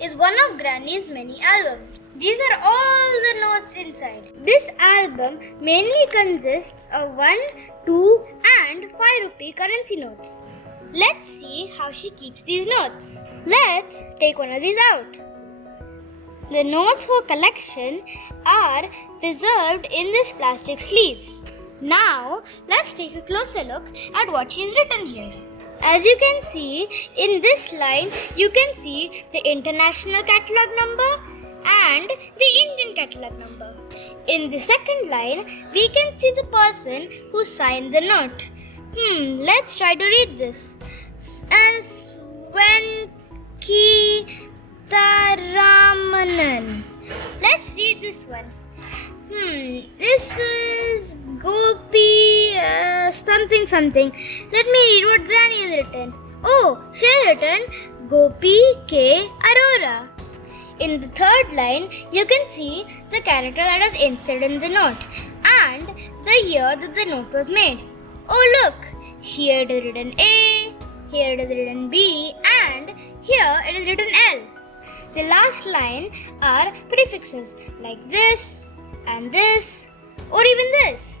is one of Granny's many albums. These are all the notes inside. This album mainly consists of 1, 2 and 5 rupee currency notes. Let's see how she keeps these notes. Let's take one of these out. The notes for collection are preserved in this plastic sleeve. Now, let's take a closer look at what she's written here. As you can see, in this line, you can see the international catalog number and the Indian catalog number. In the second line, we can see the person who signed the note. Let's try to read this. Ramanan. Let's read this one. This is Gopi something. Let me read what Granny has written. Oh, she has written Gopi K. Arora. In the third line, you can see the character that was inserted in the note and the year that the note was made. Oh look, here it is written A, here it is written B and here it is written L. The last line are prefixes like this and this or even this.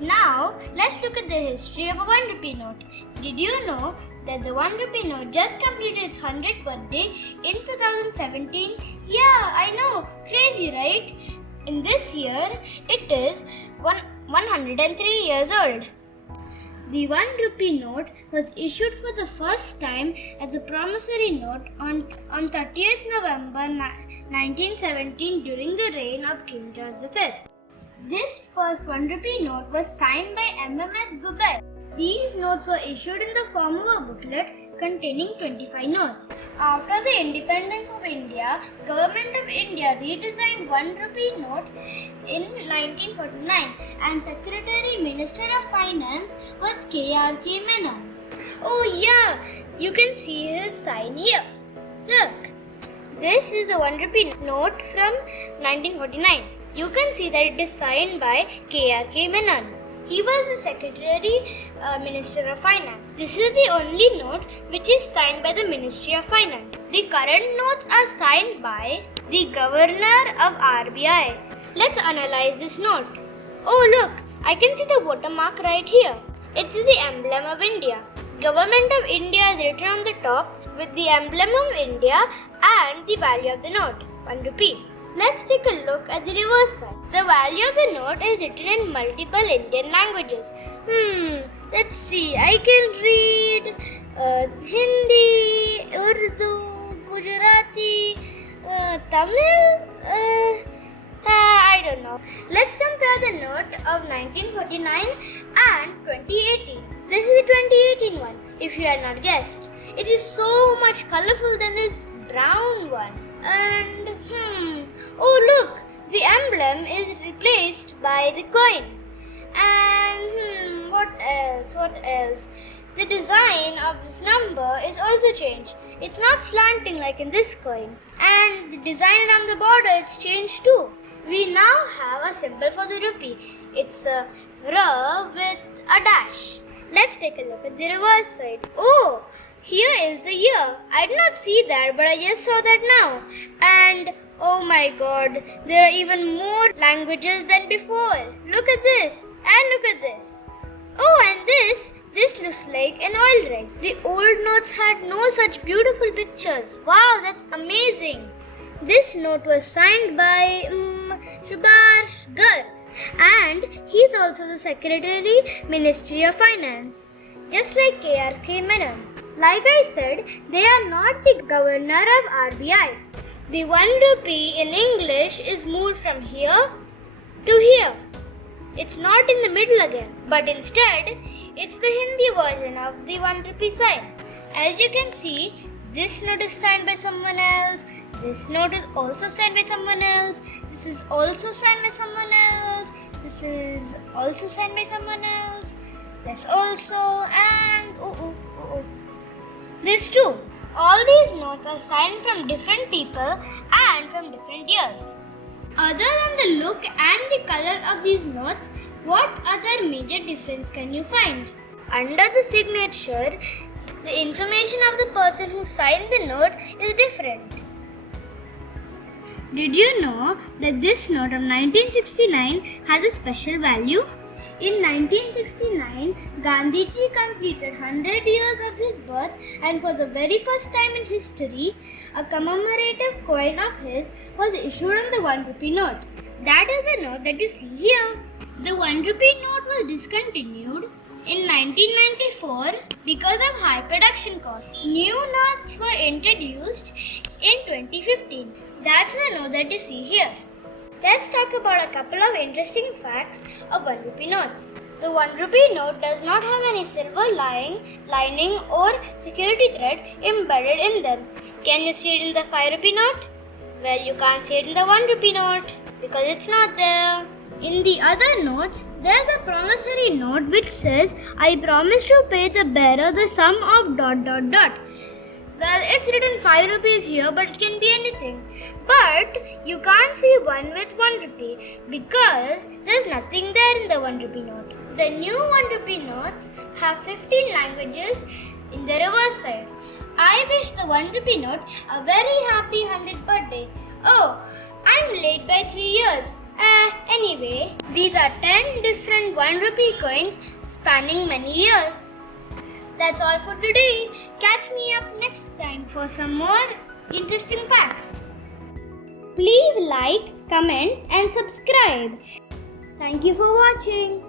Now, let's look at the history of a 1 rupee note. Did you know that the 1 rupee note just completed its 100th birthday in 2017? Yeah, I know, crazy, right? In this year, it is 103 years old. The 1 rupee note was issued for the first time as a promissory note on 30th November 1917 during the reign of King George V. This first 1 rupee note was signed by MMS Dubai. These notes were issued in the form of a booklet containing 25 notes. After the independence of India, Government of India redesigned 1 rupee note in 1949 and Secretary Minister of Finance was K.R.K. Menon. Oh yeah, you can see his sign here. Look, this is the 1 rupee note from 1949. You can see that it is signed by K.R.K. Menon. He was the Secretary Minister of Finance. This is the only note which is signed by the Ministry of Finance. The current notes are signed by the Governor of RBI. Let's analyze this note. Oh look, I can see the watermark right here. It is the emblem of India. Government of India is written on the top with the emblem of India and the value of the note, 1 rupee. Let's take a look at the reverse side. The value of the note is written in multiple Indian languages. Let's see. I can read Hindi, Urdu, Gujarati, Tamil. I don't know. Let's compare the note of 1949 and 2018. This is the 2018 one, if you had not guessed. It is so much colorful than this brown one. And oh look, the emblem is replaced by the coin. And what else? The design of this number is also changed. It's not slanting like in this coin. And the design around the border is changed too. We now have a symbol for the rupee. It's a R with a dash. Let's take a look at the reverse side. Oh, here is the year. I did not see that, but I just saw that now. And oh my god, there are even more languages than before. Look at this and look at this. Oh, and this looks like an oil rig. The old notes had no such beautiful pictures. Wow, that's amazing. This note was signed by Subhash Garg, and he's also the Secretary, Ministry of Finance, just like K.R.K. Menon. Like I said, they are not the Governor of RBI. The 1 rupee in English is moved from here to here. It's not in the middle again, but instead, it's the Hindi version of the 1 rupee sign. As you can see, this note is signed by someone else, this note is also signed by someone else, this is also signed by someone else, this is also signed by someone else, this also, and this too. All these notes are signed from different people and from different years. Other than the look and the color of these notes, what other major difference can you find? Under the signature, the information of the person who signed the note is different. Did you know that this note of 1969 has a special value? In 1969, Gandhiji completed 100 years of his birth, and for the very first time in history, a commemorative coin of his was issued on the 1 rupee note. That is the note that you see here. The 1 rupee note was discontinued in 1994 because of high production costs. New notes were introduced in 2015. That's the note that you see here. Let's talk about a couple of interesting facts of 1 rupee notes. The 1 rupee note does not have any silver lining or security thread embedded in them. Can you see it in the 5 rupee note? Well, you can't see it in the 1 rupee note because it's not there. In the other notes, there's a promissory note which says, I promise to pay the bearer the sum of ... Well, it's written 5 rupees here, but it can be anything. But you can't see one with 1 rupee because there's nothing there in the 1 rupee note. The new 1 rupee notes have 15 languages in the reverse side. I wish the 1 rupee note a very happy 100th birthday. Oh, I'm late by 3 years. Anyway, these are 10 different 1 rupee coins spanning many years. That's all for today. Catch me up next time for some more interesting facts. Please like, comment and subscribe. Thank you for watching.